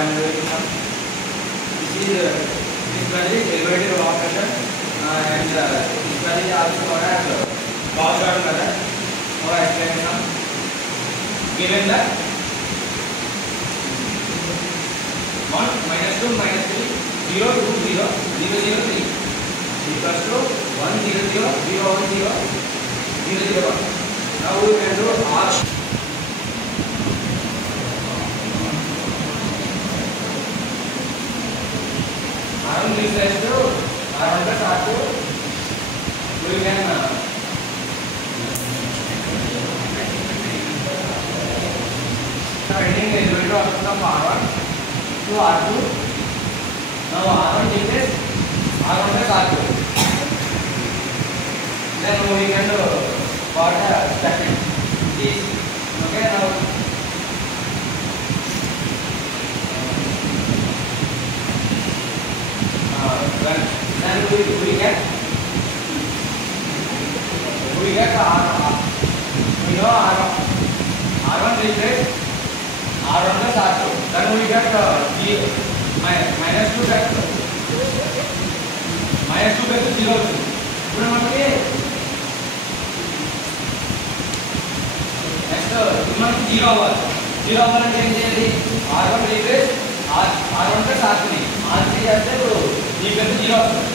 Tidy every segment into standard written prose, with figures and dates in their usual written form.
and this one is elevated raw pressure and this one is also known as Gauss jordan method. Now I explain now. Given that 1 minus 2 minus 3 0 2 0 0 0 3 equals to 1 0 0 0 1 0 0 0 1. Now we can do R. R1 is equal to R1 plus R2. We can finding the element of from R1 to R2. Now R1 equals R1 plus R2. Then we can do what second is okay. Now then we get R, we know R1 replace R1 plus R2. Then we get minus 2 back to 0. ఇప్పుడు మనకి next మనకి 0 అవ్వాలి. 0 అవ్వాలంటే ఏం చేయాలి? R1 replace R1 plus R3 చేస్తే ఇప్పుడు equal to 0 వస్తుంది.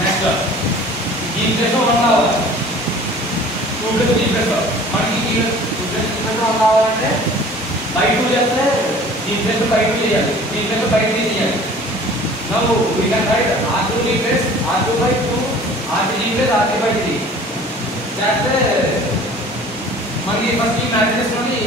నెక్స్ట్ ఈ ప్లస్ 1 కావాలి. 2 ప్లస్ 3 ప్లస్ మనకి 2 ప్లస్ 1 కావాలంటే బై 2 చేస్తే ఈ ప్లస్ బై 2 చేయాలి. ఈ ప్లస్ బై 3 చేయాలి. Now we can write R2 replace R2 by 2, R3 replace R3 by 3. That's the first matrix only.